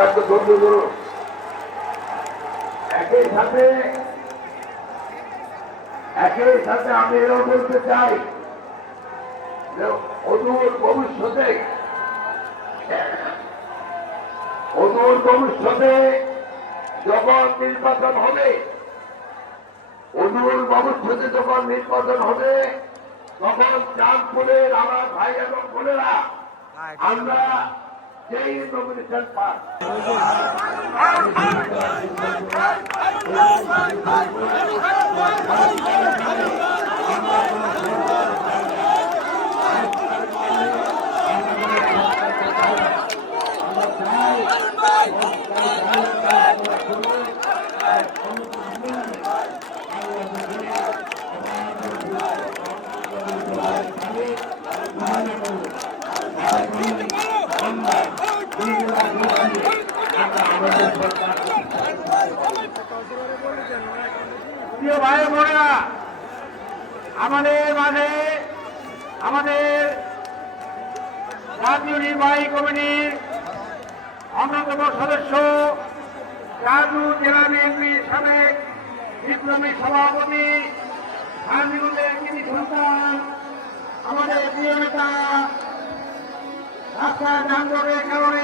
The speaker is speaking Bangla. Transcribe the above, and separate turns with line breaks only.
একটু ধৈর্য ধরুন একই সাথে একই সাথে আমি এও বলতে চাই যে অদূর ভবিষ্যতে অদূর ভবিষ্যতে যখন নির্বাচন হবে অদূর ভবিষ্যতে যখন নির্বাচন হবে তখন চাঁদপুরের আমার ভাই এবং বোনেরা আমরা Jai Domination Park. Thank you.
প্রিয় ভাই বোনেরা, আমাদের মাঝে আমাদের জাতীয় নির্বাহী কমিটির অন্যতম সদস্য, রাজু জেলা বিএনপির সাবেক বিপ্লবী সভাপতি আমাদের প্রিয় নেতা, রাস্তার যানজটের কারণে